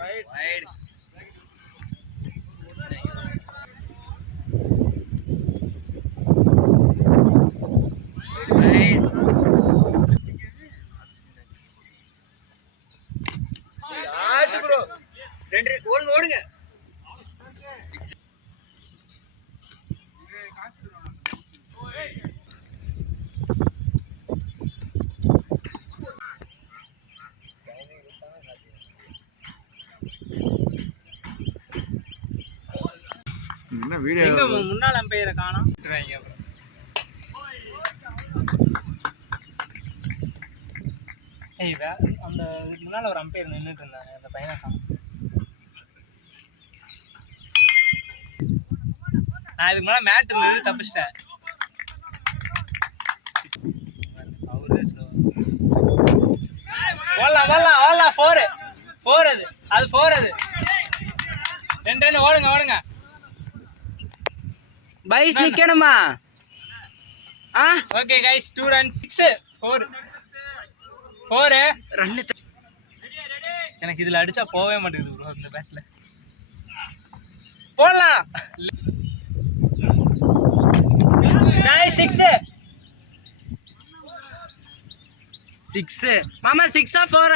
Wide. bro. ஓடுங்க. என்ன video எங்க முன்னாள் அம்பையரை காணோம். ஏய் அந்த முன்னால ஒரு அம்பையர் நின்றுட்டு இருந்தாங்க, அந்த பையனை காணோம். நான் இதுக்கு மேலே மேட் இருந்தது தப்பிச்சிட்டேன். ஓடலாம் 4 அது 4 அது 2 ரன். ஓடுங்க பைஸ் நிக்கணுமா? Okay guys, 2 runs 6 4 run. எனக்கு இதுல அடிச்சா போவே மாட்டேங்குது ப்ரோ. இந்த பேட்ல போடலாம். நைஸ் 6 மாமா. 6 4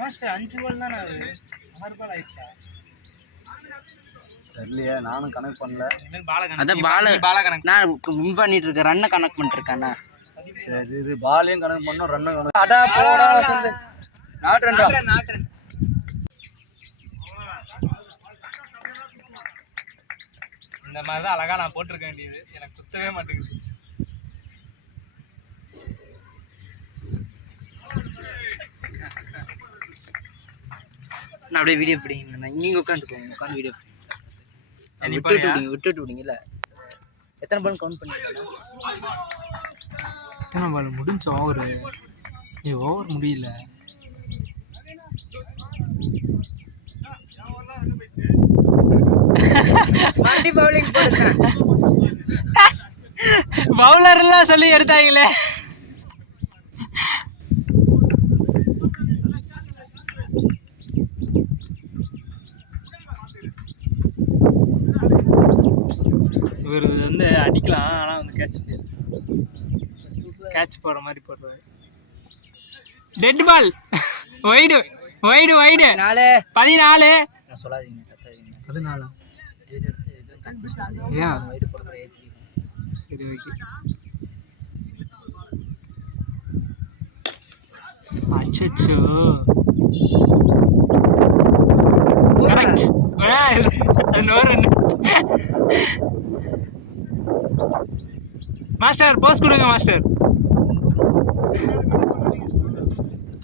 மாஸ்டர் 5 பால் தானே, அது 6 பால் ஆயிடுச்சா தெரியலையே, நானும் கனெக்ட் பண்ணல. அதான் பால கணக்கு நான் வின் பண்ணிட்டு இருக்கேன், ரன்னை கனெக்ட் பண்ணிட்டு இருக்கேன். சரி, இது பாலையும் கனெக்ட் பண்ணோம், ரன்னும் கனெக்ட். அடா போடா சந்து. Not run. இந்த மாதிரி தான் அழகா நான் போட்டிருக்க வேண்டியது, எனக்கு குத்தவே மாட்டேங்குது. நான் அப்படியே வீடியோ பிடிங்க, நீங்க உட்காந்து வீடியோ பிடிங்க. விட்டுட்டு விடுங்க. இல்ல எத்தனை பால் கவுண்ட் பண்ணிருக்காங்க? எத்தனை பால் முடிஞ்ச ஓவர்? ஓவர் முடியல. மாட்டி பவுலிங் போடுங்க. பவுலர் எல்லாம் சொல்லி எடுத்தாங்களே. இவர் வந்து அடிக்கலாம், ஆனால் வந்து கேட்ச் போடுற மாதிரி போடுறாரு. Dead ball. வைடு 14. சொல்லாதீங்க, 14. சரி, ஓகே. அச்சோ, மாஸ்டர் போஸ்ட் கொடுங்க மாஸ்டர்.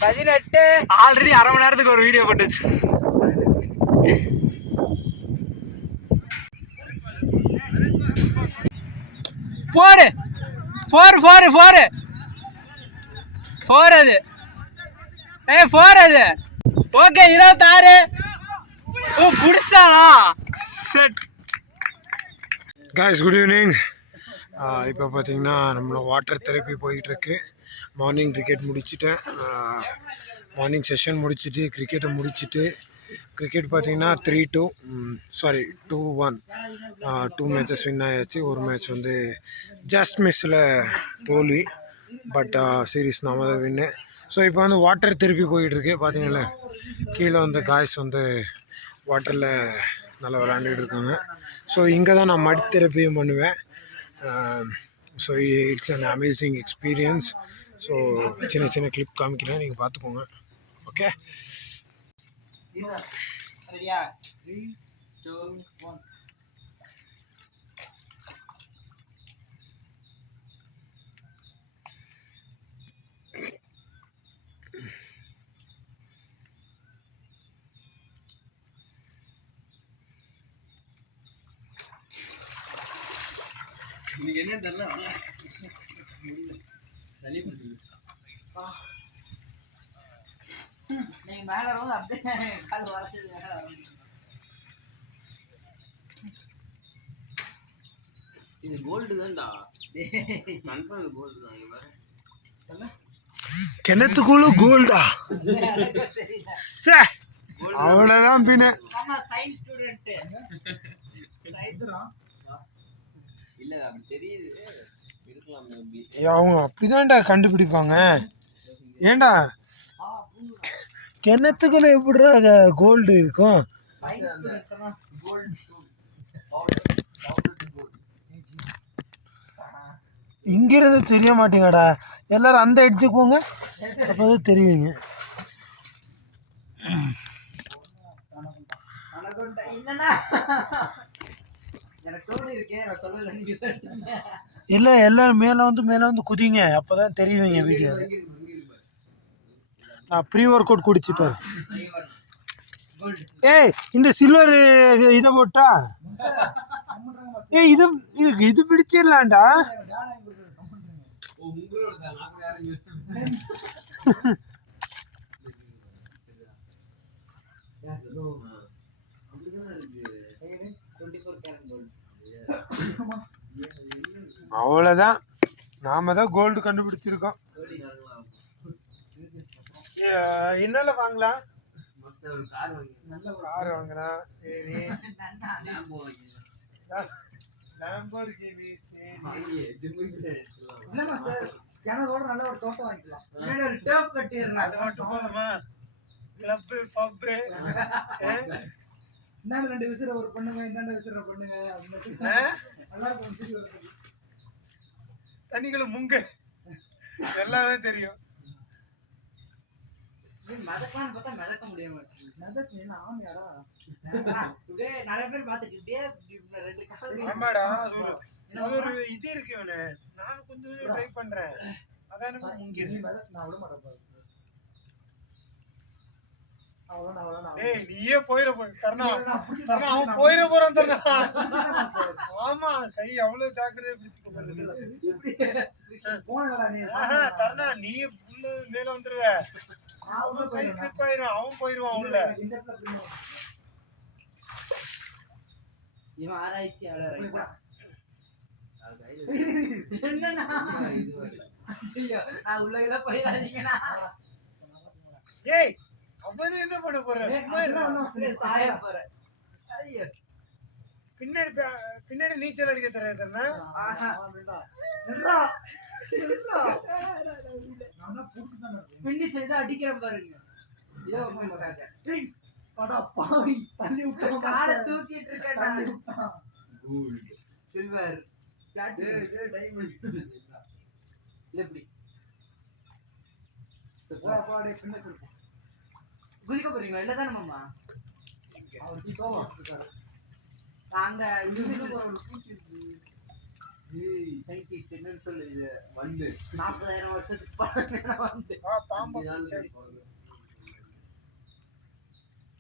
18. ஆல்ரெடி அரை மணி நேரத்துக்கு ஒரு வீடியோ போட்டு வச்சு. போடு 4 அது. 4 அது. ஓகே 26. ஓ புடிச்சானா? செட். guys, good evening. இப்போ பார்த்தீங்கன்னா நம்மளோட வாட்டர் தெரப்பி போயிட்டுருக்கு. மார்னிங் கிரிக்கெட் முடிச்சுட்டேன். மார்னிங் செஷன் முடிச்சுட்டு கிரிக்கெட்டை முடிச்சுட்டு, கிரிக்கெட் பார்த்தீங்கன்னா 2-1 2 மேட்சஸ் வின் ஆயாச்சு. ஒரு மேட்ச் வந்து ஜஸ்ட் மிஸ்ஸில் தோல்வி, பட் சீரீஸ் நாம தான் வின்னு. ஸோ இப்போ வந்து வாட்டர் தெரப்பி போயிட்டுருக்கு. பார்த்தீங்களா, கீழே வந்து காய்ஸ் வந்து வாட்டரில் நல்லா விளாண்டுட்டு இருக்காங்க. ஸோ இங்கே தான் நான் மட் தெரப்பியும் பண்ணுவேன். So it's an amazing experience. So சின்ன கிளிப் காமிக்கிறேன், நீங்கள் பார்த்துக்கோங்க. ஓகே, ரெடியா? 3 2 1. இன்னைக்கு என்ன தெரியல, சளி பிடிக்குது. நீங்க மேல வந்து அப்படியே கால் வரச்சு. இது கோல்டு தான்டா. கன்ஃபார்ம் இது கோல்டு தான். இங்க பாரு. கிணத்துக்குள்ள கோல்டா? அவ்வளவுதான் பின்ன. ஆமா சயின்ஸ் ஸ்டூடண்ட். இல்ல அப்படி தெரியுது. இருக்கலாம் மேபி. அவங்க அப்படிதான்டா கண்டுபிடிப்பாங்க. ஏண்டா கிணத்துக்குள்ள எப்படிடா கோல்டு இருக்கும்? இங்கிருந்து தெரிய மாட்டீங்கடா. எல்லாரும் அந்த எட்ஜுக்கு போங்க, அப்போதான் தெரியுங்க. இல்லை எல்லாரும் மேலே வந்து குதிங்க, அப்போதான் தெரியுங்க வீடியோ. நான் ப்ரீ ஒர்க் அவுட் குடிச்சிட்டு வரேன். ஏய் இந்த சில்வர் இதை போட்டா ஏய் இது இது பிடிச்சிடலாம்டா. அவ்வளோதான், நாம தான் கோல்டு கண்டுபிடிச்சிருக்கோம். என்னால வாங்கலாம்? கார் வாங்கலாம். சரி லாம்போர்கினி. நல்ல ஒரு தோட்டம் வாங்கிக்கலாம். அது மட்டும் போதுமா? கிளப்பு பப்பு என்ன 2 விசிற ஒரு பண்ணுங்க, என்னென்ன விசிற பண்ணுங்க. நல்லா இருக்கும். தண்ணிகளை முங்க எல்லாமே தெரியும். மதக்கான்னு பார்த்தா மிதக்க முடியாம நிறைய பேர் பார்த்துட்டு. ஆமாடா, அது ஒரு இது இருக்கு. நானும் கொஞ்சம் ட்ரை பண்றேன். அதான் முங்கிது. நான் விட மாட்டேன். ஏய் நீயே போயிட தரணா, அவன் போயிட போறான் தரணா. ஆமா கை அவ்வளவு ஜாக்கிரதையா பிடிச்சுக்க தரணா. நீ புல்லு மேல வந்துருவ, அவன் போயிருவான் உள்ள. இவன் ஆராய்ச்சியாளர். உள்ள போயிடாதீங்கண்ணா. ஏய் அவன் என்ன பண்ண போற? பின்னாடி நீச்சல் அடிக்க தெரியாது. பின்னிச்சல் தான் அடிக்கிறேன் பாருங்க. காலை தூக்கிட்டு இருக்கேன். சில்வர் எப்படி குதிக்க போறீங்களா? இல்லதானே மாமா? நாங்க சயின்டிஸ்ட் என்னன்னு சொல்லு. இது வந்து 40,000 வருஷத்துக்கு வந்து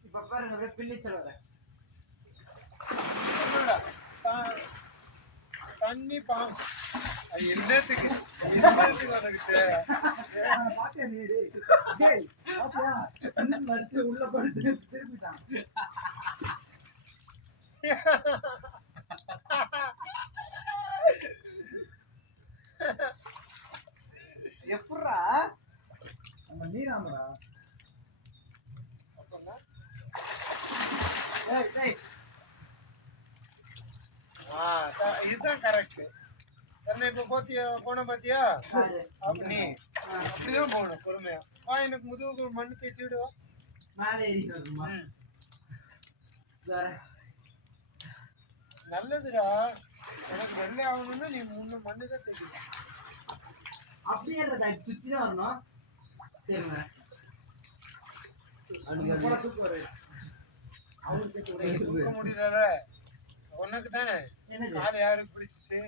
இப்ப பாருங்க பிள்ளைச்சல் வர தண்ணி பாம்பு. என்னத்துக்கு உள்ள படுத்து திரும்பிட்டான். எப்படா நம்ம நீராமடா. இதுதான் கரெக்ட். இப்ப போன பாத்தியா? அப்படி அப்படிதான் போகணும் பொறுமையா. எனக்கு முதுகு மண்ணு தேய்ச்சி விடுவா. நல்லதுடா, எனக்கு வெள்ளை ஆகணும்னா நீ மண்ணு தான் தேய்க்கணும். அப்படியே சுத்திதான் வரணும். சரிங்க முடியல உனக்கு தானே. காலை யாருக்கு பிடிச்சிச்சு?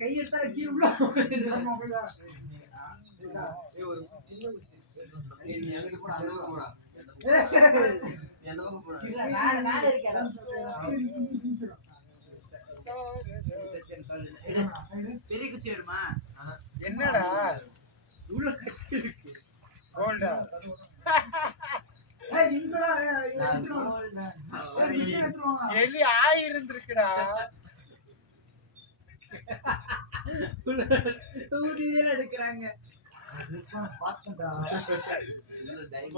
கை எடுத்தா கீழே உள்ள பெரிய குச்சி வேணுமா? என்னடா உள்ள கட்டி இருக்கு. கோல்டா எலி ஆயிருந்திருக்குடா. எடுக்கிறாங்க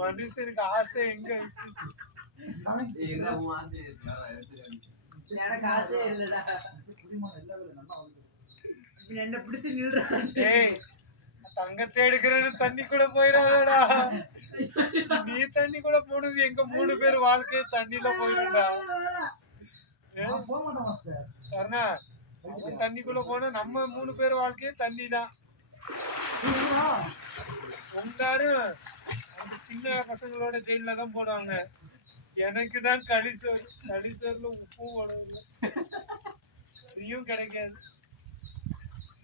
மனுஷனுக்கு ஆசை எங்க எனக்கு ஆசையே இல்லடா. என்ன பிடிச்சு நில்றான். தங்கத்தை எடுக்கிறன்னு தண்ணி கூட போயிடாதடா. நீ தண்ணி கூட போடுது, எங்க 3 பேர் வாழ்க்கையே தண்ணில போயிடும்டா. கர்ணா, அவன் தண்ணிக்குள்ள போனா நம்ம 3 பேர் வாழ்க்கையே தண்ணி தான். எல்லாரும் அந்த சின்ன பசங்களோட ஜெயில தான் போடுவாங்க. எனக்கு தான் கலிசோர்ல உப்பும் போடுவாங்க. ஃப்ரீயும் கிடைக்காது,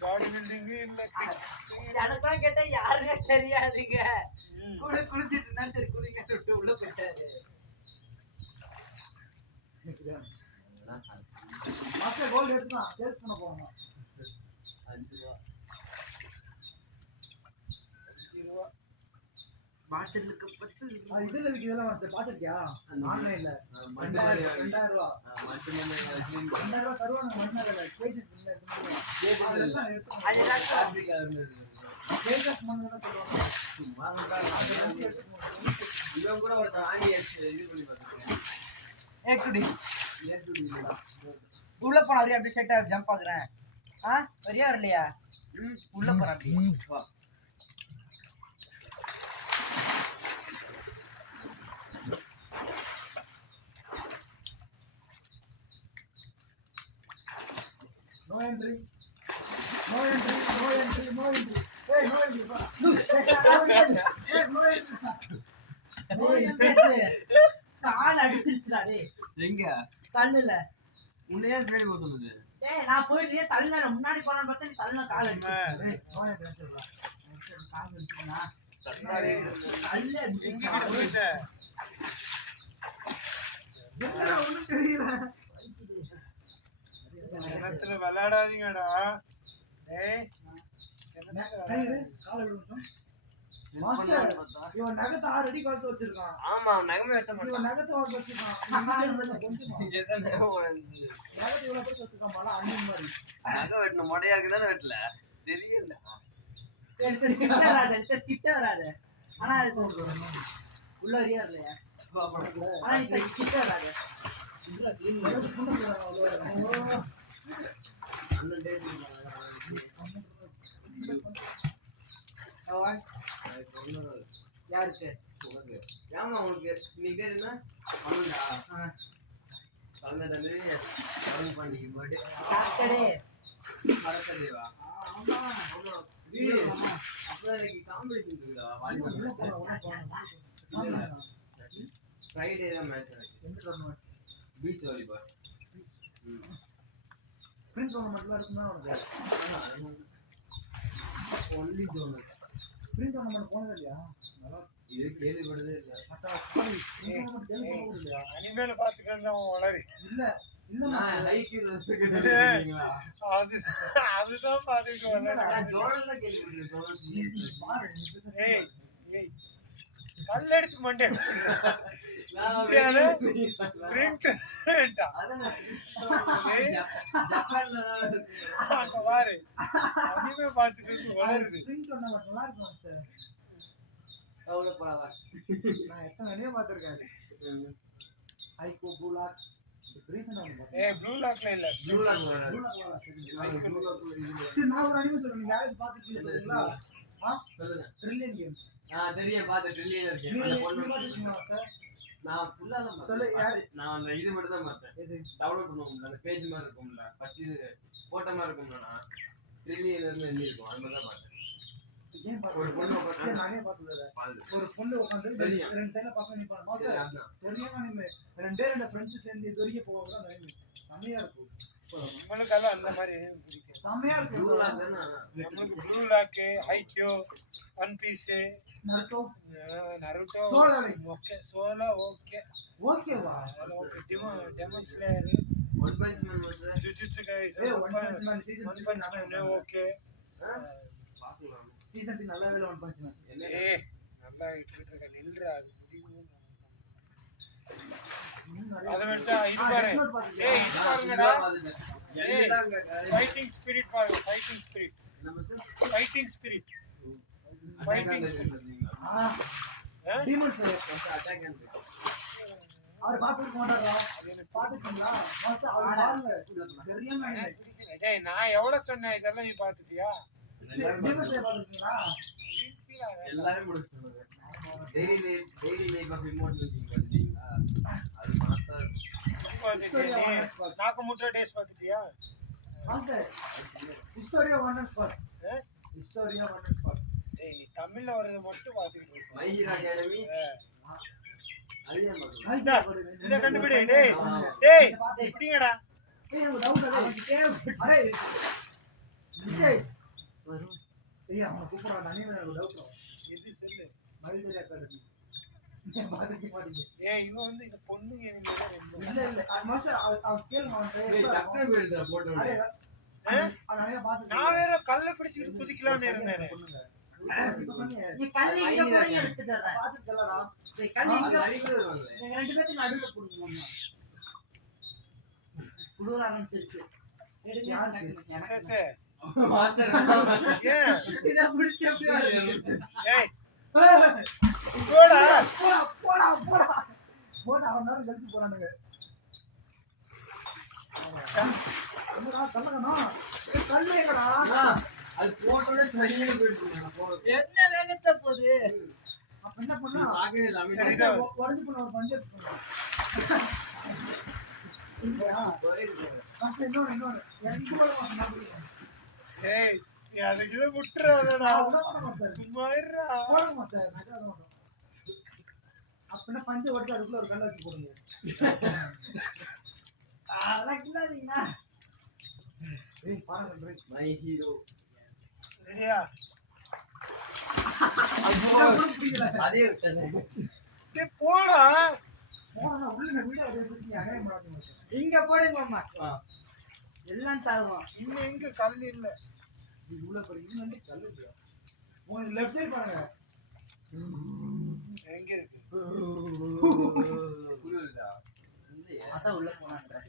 பாடி பில்டிங்கும் இல்ல. எனக்கும் கேட்டா யாருமே தெரியாதுங்க. கூட குளிச்சிட்டு இருந்தா சரி குளிக்க விட்டு உள்ள போயிட்டாரு. மாஸ்டர் கோல் எடுத்தான் சேல்ஸ் பண்ண போறோம். 5 ரூபாய் பாட்டிலுக்கு 10 இதுல விக்கிறதெல்லாம் மாஸ்டர் பாத்துட்டியா? ஆன்லைன்ல 2000 ரூபாய் தருவாங்க. மண்ணால பேசி உள்ள போன வரையா அப்படியே செட்டா ஜம்ப் ஆகுறேன். வரியா வரலையா? உள்ள போறேன் அப்படியே. No entry. No entry. No entry. No entry. Hey, no entry. No entry. கால் அடிச்சிருச்சுடா டேய். எங்க? கண்ணுல. உன்னையே ட்ரைவ் பண்ண சொல்லுது. டேய் நான் போயிட்டே தள்ளன முன்னாடி போறான்னு பார்த்தா நீ தள்ளன கால் அடிச்சு. டேய் நோ entry சொல்றா. கால் அடிச்சுனா. தள்ளல எங்க போயிட்ட? என்னடா ஒண்ணும் தெரியல. கிணத்துல விளையாடாதீங்கடா. இவன் நகத்தை 6 அடி வளர்த்து வச்சிருக்கான். ஆமா நகமே வெட்ட மாட்டான். இவன் நகத்தை வளர்த்து வச்சிருக்கான். நகத்தை இவ்வளவு பேர் வச்சிருக்கான். மழை அண்ணி மாதிரி நகை வெட்டணும் மொடையா இருக்குதானே வெட்டல தெரியல. கிட்ட வராது. ஆனா அது உள்ள வரியா இல்லையா? ஆனா நீ கிட்ட வராது. யாருக்கு? ஏமா உனக்கு நீ பேர் என்ன? அவன்டா. கலந்தது அவன் பண்ணிக்கு போய்ட்டு மறக்கதேவா. ஆமா அப்ப எனக்கு காம்படிஷன் இருக்குடா வாலிபால் ஃப்ரைடே தான் மேட்ச் இருக்கு. எந்த டோர்னமென்ட்? Beach volleyball. ஸ்பிரிண்ட் டோர்னமென்ட்ல இருக்குமா உனக்கு? Only zone. ஸ்பிரிண்ட் டோர்னமென்ட் போனதே இல்லையா? நல்லா இது கேள்விப்பட்டதே இல்ல. அனிமேல பாத்துக்கிறேன் வளரி இல்ல இல்ல நான் ஹைக்யூ சொல்றீங்களா? அதுதான் பாத்துட்டு நான் ஜோன்ல கேள்விப்பட்டிருக்கேன். பாரு ஏய் ஏய் கல் எடுத்து மண்டே நான் பிரிண்ட் அதான் ஜப்பான்ல தான் இருக்கு. அங்க பாரு அனிமே பாத்துட்டு வளருது. ஸ்பிரிண்ட் டோர்னமென்ட் நல்லா இருக்கும் சார். அவ்வளோ போறாவா? நான் எத்தனை நிறைய பார்த்துருக்கேன். ஐகோ ப்ளூலாக் ரீசன் வந்து ப்ளூ லாக்ல இல்ல ப்ளூ லாக் போறாரு. சரி நான் ஒரு அனிமே சொல்றேன். நீங்க யாராவது பார்த்துட்டீங்க சொல்றீங்களா? சொல்லுங்க. Trillion game. தெரியும் பார்த்து ட்ரில்லியன் இருக்கு. அந்த பொண்ணு சார் நான் ஃபுல்லா தான் சொல்லு யாரு? நான் அந்த இது மட்டும் தான் பார்த்தேன். எது டவுன்லோட் பண்ணுவோம்ல அந்த பேஜ் மாதிரி இருக்கும்ல ஃபர்ஸ்ட் இது போட்ட மாதிரி இருக்கும்ல நான் ட்ரில்லியன் இருந்து எழுதி இருக்கும் அது மாதிரி தான் பார்த்தேன். ஒரு பொண்ணு உட்கார்ந்து நானே பார்த்தது ஒரு பொண்ணு உட்கார்ந்து ரெண்டு சைடுல பசங்க நிப்பாங்க சரியான நின்னு ரெண்டே ஃப்ரெண்ட்ஸ் சேர்ந்து இது வரைக்கும் போவாங்க செமையா இருக்கும் நம்மளுக்கெல்லாம் அந்த மாதிரி பிடிக்கும் செமையா இருக்கு நம்மளுக்கு Blue Lock Haikyu One Piece Naruto okay solo okay ஓகேவா okay Demon Slayer One Punch Man வந்து Jujutsu Kaisen One Punch Man season okay பாக்கலாம் சீசன் 3 நல்ல வேலை ஒன் பஞ்ச் மேன் ஏய் நல்லா இருக்கு நில்றா அது அத விட்டா இது பாரு ஏய் இது பாருங்கடா ஏய் ஃபைட்டிங் ஸ்பிரிட் பாரு fighting spirit fighting spirit fighting Demon Slayer attack and அவர் பாத்துக்க மாட்டாரா பாத்துட்டீங்களா மாஸ்டர் அவர் பாருங்க சரியான டேய் நான் எவ்வளவு சொன்னேன் இதெல்லாம் நீ பாத்துட்டியா டீமன் ஸ்லேயர் பாத்துட்டீங்களா எல்லாரும் முடிச்சிட்டாங்க daily life of immortal king பாத்தீங்களா அது மாஸ்டர் நாக்கு முட்டை டேஸ் பாத்துட்டியா master Historia one spot Historia one spot டேய் நீ தமிழ்ல வரது மட்டும் பாத்துக்கிட்டு இருக்க மை ஹீரோ அகாடமி இத கண்டுபிடி டேய் டேய் பிடிங்கடா ஏய் எனக்கு டவுட் அரே விஜய்ஸ் வரும் ஐயா நம்ம கூப்பிடுறா நானே எனக்கு டவுட் எது சொல்லு மரியாதை அகாடமி நான் பாத்துட்டு பாத்தீங்க ஏய் இவன் வந்து இந்த பொண்ணுங்க இல்ல இல்ல மாஸ்டர் அவ கேளுங்க அவன் டேய் டக்கு பேர்ல போட்டு அரே நானே பாத்து நான் வேற கல்ல பிடிச்சிட்டு குதிக்கலாம்னு இருந்தேன் நீ கல்ல இங்க போய் எடுத்து தரற பாத்துட்டலடா டேய் கல்ல இங்க வருவாங்களே நீங்க ரெண்டு பேரும் நடுவுல போடுங்க அம்மா குடுற ஆரம்பிச்சிருச்சு எடுங்க எனக்கு மாஸ்டர் ஏன் இத புடிச்சு அப்படியே ஏய் போடா போடா போடா போடா போடா அவன் நேரம் கழிச்சு போறானுங்க என்னடா கல்லகனா கல்லேங்கடா அது போட்டோட சரியா போயிடுச்சு என்ன வேகத்தை போகுது அப்ப என்ன பண்ணா பாக்கவே இல்ல சரி, உடஞ்சு போன ஒரு பஞ்சர் பண்ணா இன்னொன்னு எனக்கு கூட மாசம் ஏய் நீ அதுக்கு இதை விட்டுறாதடா சார் சும்மா இருடா போடுமா சார் நான் மாட்டோம் அப்படின்னா பஞ்சு உடச்சு அதுக்குள்ள ஒரு கல்ல வச்சு போடுங்க அதெல்லாம் கில்லாதீங்கண்ணா ஏய் பாருங்க மை ஹீரோ ரெடியா அதே விட்டேன் டேய் போடா போனா உள்ள வீடியோ எடுத்து அங்கே மாட்டோம் இங்க போடுங்க அம்மா எல்லாம் தாகும் இன்னும் எங்க கல் இல்ல இது உள்ள போறீங்க வந்து கல்லு இல்ல உங்க லெஃப்ட் சைடு பாருங்க எங்க இருக்கு புரியலடா அதான் உள்ள போனாங்க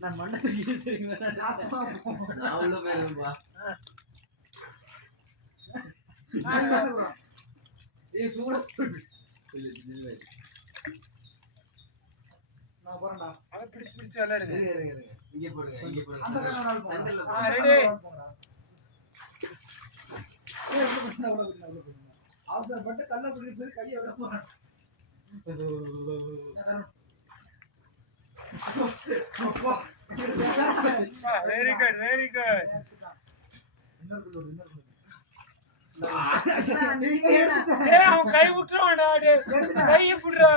நான் மண்டத்துக்கு சரிங்க நாசமா போறேன் நான் உள்ள போயிருப்பா ஏய் சூட இல்ல நான் போறேன்டா அத பிடிச்சு பிடிச்சு விளையாடுங்க இங்க போடுங்க அந்த கண்ணால போறேன் சென்டர்ல ஆ ரெடி ஏய் உள்ள போறேன் அவசர பட்டு கல்ல பிடிச்சு சரி கையை விட போறேன் வெரி குட் வெரி குட் ஏய் அவன் கை விட்டுறான்டா டேய் கையை புடுறா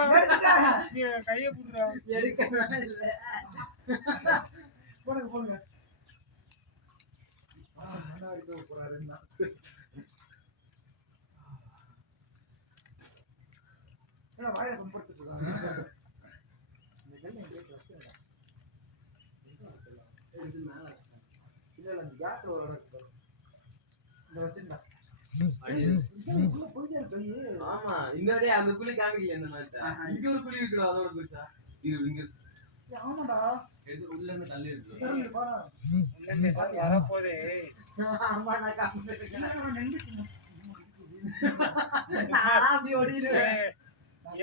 நீ கையை புடுறா போடுங்க போடுங்க நல்லா இருக்கு போறாருன்னா ஏன்னா வாயை கம்படுத்திட்டு இருக்காங்க இந்த கல்லை எங்கே வச்சுருக்கா இது மேல இல்ல இல்ல இந்த கேப்ல ஒரு இடம் இருக்கு இந்த வச்சிருந்தா போயிட்டே இருக்கு ஆமா இன்னொரு அந்த குழி காமிக்கல என்ன மேட்ச் இங்க ஒரு குழி இருக்குடா அதோட பெருசா இது இங்க ஆமாடா எடுத்து உள்ள இருந்து கல்லு இருக்கு தெரியுது பாரு இல்ல வர போதே ஆமா நான் காமிச்சிருக்கேன் நான் நெஞ்சிச்சு நான் அப்படி ஓடிடுவேன்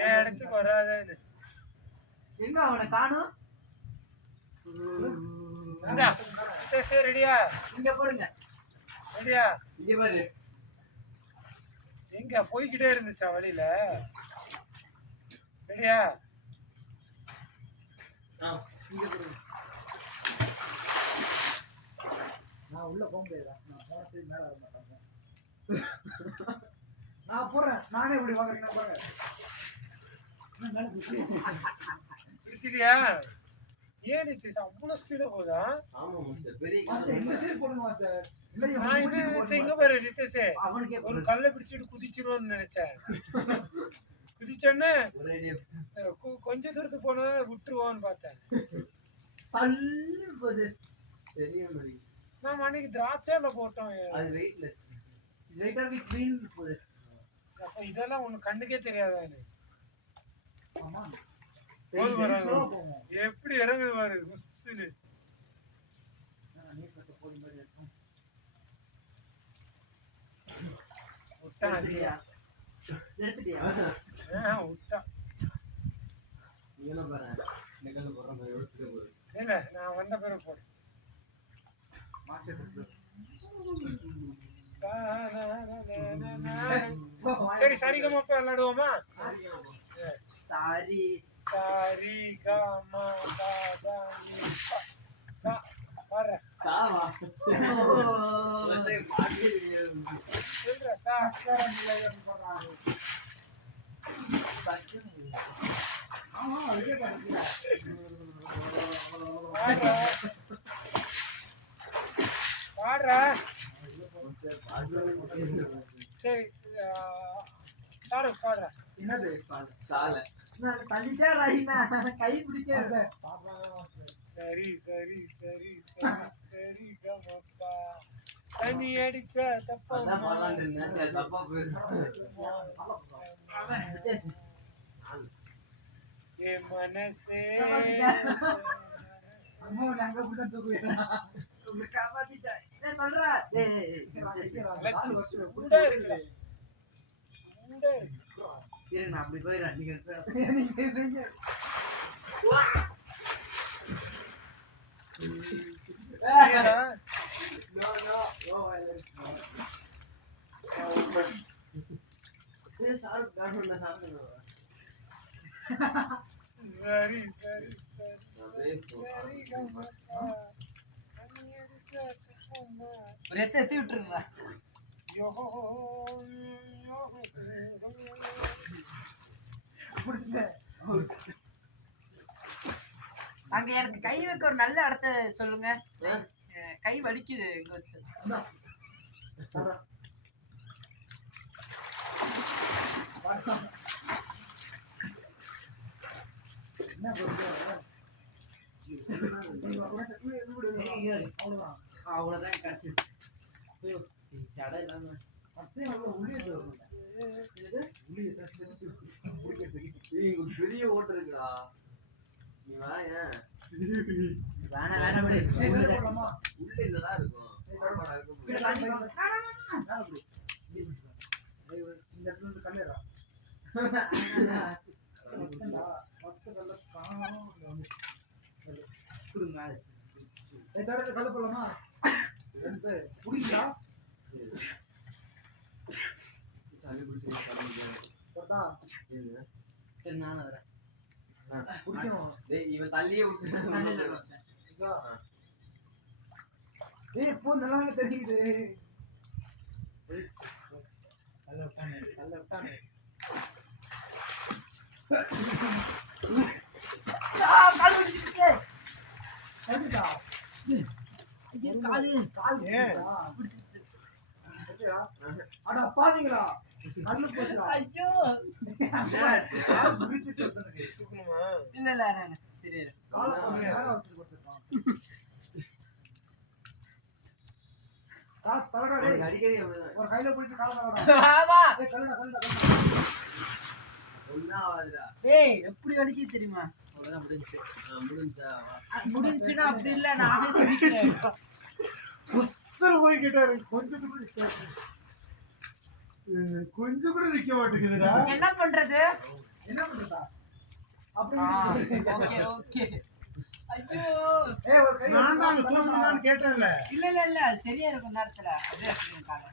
ஏன் இடத்துக்கு வராதேன்னு எங்க அவனை காணோம் இந்தா சரி ரெடியா இங்க போடுங்க ரெடியா இங்க பாரு எங்க போய்கிட்டே இருந்துச்சா வழியில ரெடியா இங்க போடுங்க நான் நான் உள்ள போக முடியாதா? நான் போனதுக்கு மேல வர மாட்டாங்க. நான் போறேன். நானே இப்படி வாங்குறீங்க பாருங்க. நான் மேல பிடிச்சிட்டியா? ஏன் நித்திஷ் அவ்வளவு ஸ்பீடா போதா? மாஸ்டர் இந்த சைடு போடுங்க மாஸ்டர். இல்ல நான் என்ன நினைச்சேன், இங்க பாரு நித்திஷ், அவனுக்கே ஒரு கல்லை பிடிச்சிட்டு குதிச்சிருவோம்னு நினைச்சேன். குதிச்சோன்னு கொஞ்ச தூரத்துக்கு போனா விட்டுருவோன்னு பார்த்தேன். சல்லு போகுது. நான் அன்னைக்கு திராட்சையில போட்டோம். ரைட்டா வி க்ளீன் போகுது. அப்ப இதெல்லாம் உனக்கு கண்ணுக்கே தெரியாதா? ஆமா. போது பாரு, எப்படி இறங்குது பாரு உஸ்ஸுன்னு. விட்டான் அதிகம். எடுத்துட்டியா? விட்டான். இல்ல நான் வந்த பிறகு போட்டேன். சரி சரிகமப்பா விளையாடுவோமா? சாரி சாரி கமா பாதா நீ பா சா பாரு சொல்ற சா பாடுறா. சரி சாரு பாடுறா. என்னது சாலை தள்ளிட்டா ரஹீனா கை பிடிக்காத. சரி சரி சரி சரி சரி கமப்பா தண்ணி அடிச்சா தப்பா ஏ மனசே அங்க கூட தூக்குவேன் காப்பாத்திட்டா. சொல்றா உண்டா இருக்குல்ல உண்டா இருக்கு. நான் அப்படி போயிடுறேன். நீங்க சரி சரி ஒரு எத்தி விட்டுருங்களா? அங்க எனக்கு கை வைக்க ஒரு நல்ல இடத்த சொல்லுங்க. கை வலிக்குது எங்க வச்சு. அவ்வளவுதான் கிடைச்சிருச்சு. பெரிய ஓட்டு இருக்குடா. நீ வேணா வேணா விடு. உள்ள இல்லதான் இருக்கும். கலப்பலாமா? இவன் தள்ளியே போ நல்லா தெரியுது. பாருங்களா கல்லு போச்சுடா. ஐயோ இல்ல இல்ல சரி ஒரு கையில பிடிச்சு ஏய் எப்படி அடிக்க தெரியுமா? முடிஞ்சுன்னா அப்படி இல்ல நானே சொல்லிக்கிறேன். கொஞ்சம் கூட நிக்க மாட்டேங்குதுடா. என்ன பண்றது? என்ன பண்றதா? Okay okay. ஐயோ நான் தான் தூங்கணும்னு கேட்டேன்ல. இல்ல இல்ல இல்ல சரியா இருக்கும் நேரத்துல. அதே சொல்லிருக்காங்க.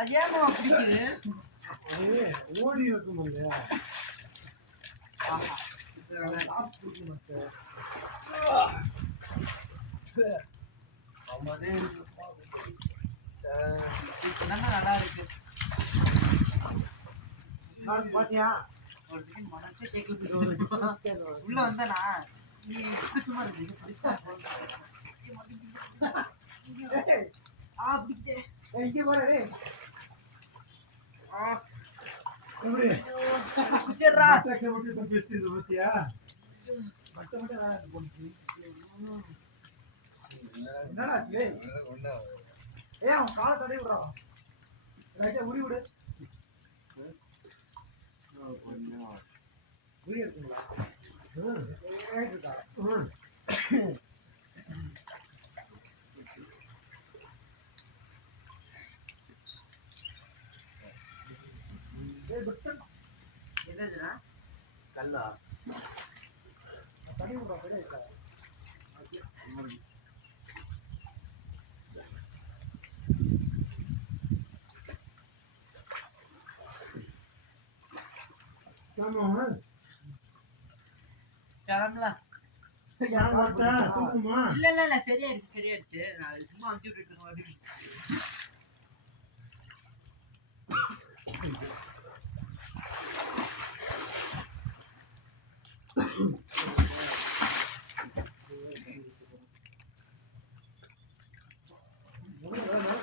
அது ஏமா பிடிக்குது? ஓடி இருக்கும் இல்லையா? ஆமா நல்லா இருக்கு. பாத்தியா ஒரு செகண்ட் மனசே கேட்கல. உள்ள வந்தானா நீ சும்மா இருக்கு. இங்க பாரு எப்படி குச்சேறா பாத்தியா என்னடா அவன் காலை தடவி விடுறான் ரைட்டா உரி விடு உரி இருக்குங்களா என்னதுன்னா கல்லா தடவி விடுறான் கிடையாது கிளம்பலாம். இல்ல சரியாயிடுச்சு. நான் சும்மா அனுப்பிச்சு விட்டுட்டு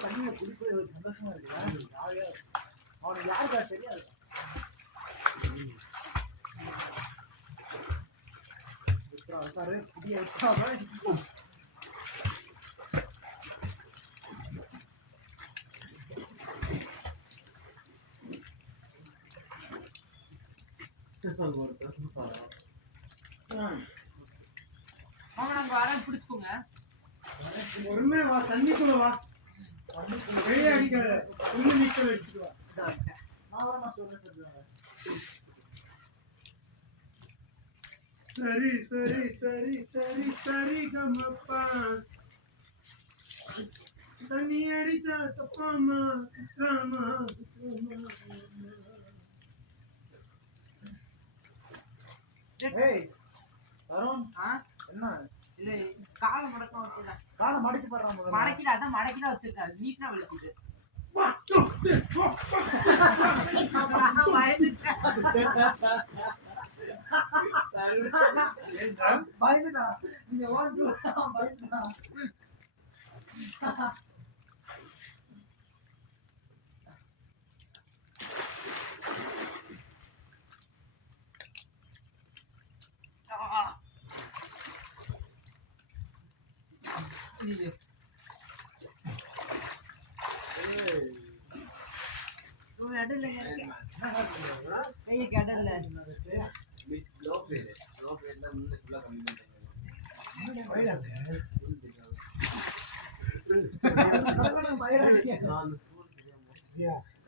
தண்ணியை குடிப்பு சந்தோஷமா இருக்குதா அவனுக்கு யாருக்கா சரியா இருக்கும் நாங்க வரேன் பிடிச்சுக்கோங்க. ஒருமே வா தண்ணிக்குள்ள வா வெளியே அடிக்காத உள்ள நீச்சல் அடிச்சுட்டு வா நான் வரமா சொல்றேன் சரி சரி சரி சரி சரி கமப்பா தண்ணி அடிச்சா தப்பாமா ராமா ஏய் அருண் என்ன இல்ல காலை மடக்க வச்சுல காலை மடக்கி போடுறான் முதல்ல மடக்கில அதான் மடக்கில வச்சிருக்காரு. நீட்டா வலிக்குது. பயந்துடா நீங்க ஓட்டு பயந்துடா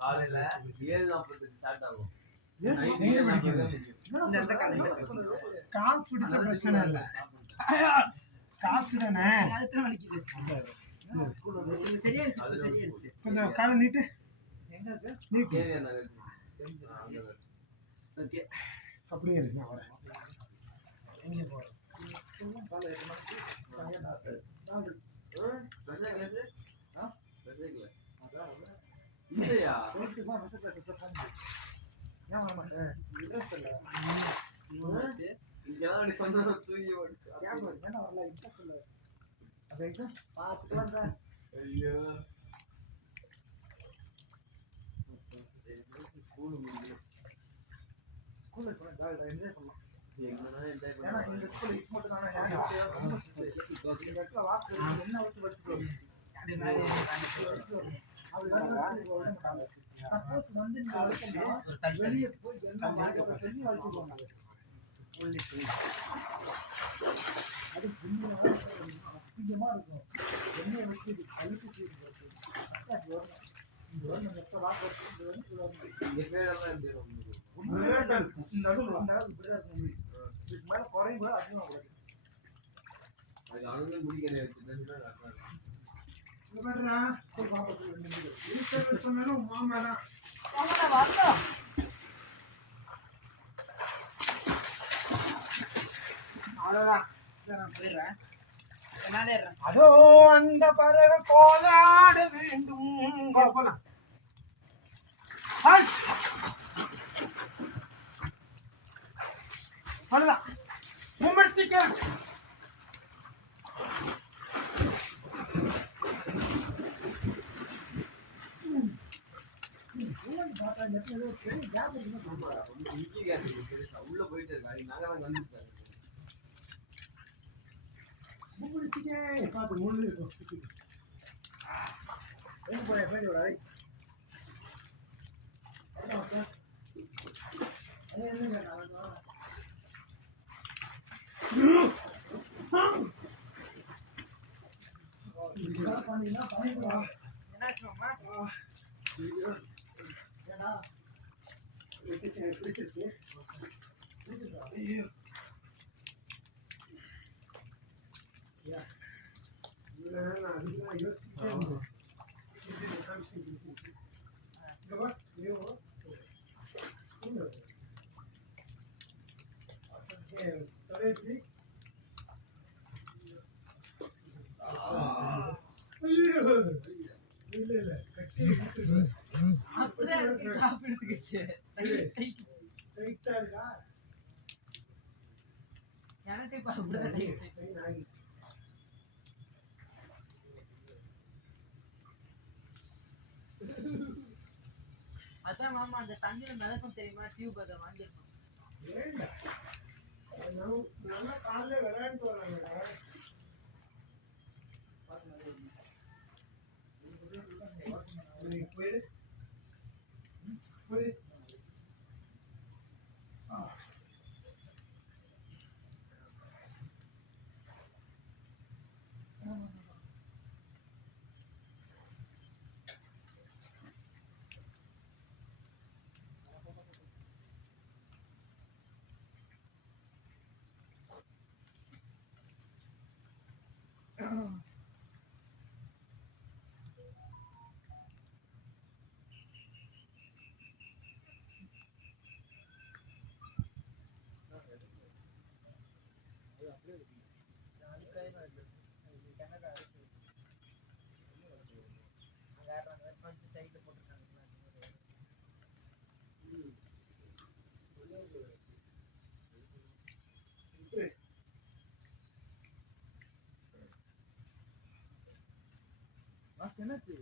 காலையில 7:40 ஸ்டார்ட் ஆகும். காசு பிடிச்ச பிரச்சனை இல்ல காசு தானே சரியாயிருச்சு. கொஞ்சம் காலை நீட்டு நீட்டு அப்படியே இருக்கு நான் வரேன் எங்கே போறேன் இல்லையா இங்கெல்லாம் நீ சொன்ன தூங்கி ஐயோ வெளியே போய் சொல்லி வச்சுக்கோங்க அது அசிங்கமா இருக்கும் எண்ணெயை வச்சு அழுத்தி மேல குறையும் போது அதிகமா சொன்னாலும் மாமாதான் அவ்வளவுதான் நான் போயிடுறேன். மேலே ஏறுறேன். அதோ அந்த பறவை போராட வேண்டும். போலாம். அவ்வளவுதான். மும்மடிச்சிக்க. உள்ள போயிட்டு இருக்காரு நாங்க தான் கண்டுபிடிச்சாரு மும்மடிச்சிக்க. பாத்து முள்ளு இருக்கும். எங்க போய் போய் வர. என்னாச்சு மாமா? அப்படிதான் எனக்கு காப்பு எடுத்துக்கிச்சு. எனக்கு இப்ப அப்படிதான் டைட். அதான் மாமா அந்த தண்ணியில மிதக்கும் தெரியுமா? டியூப் அதை வாங்கிருக்கோம். நல்லா காலைல விளையாண்டு வராங்கடா. போயிடு போயிடு. சைடுல போட்டுருக்காங்க. என்னாச்சு?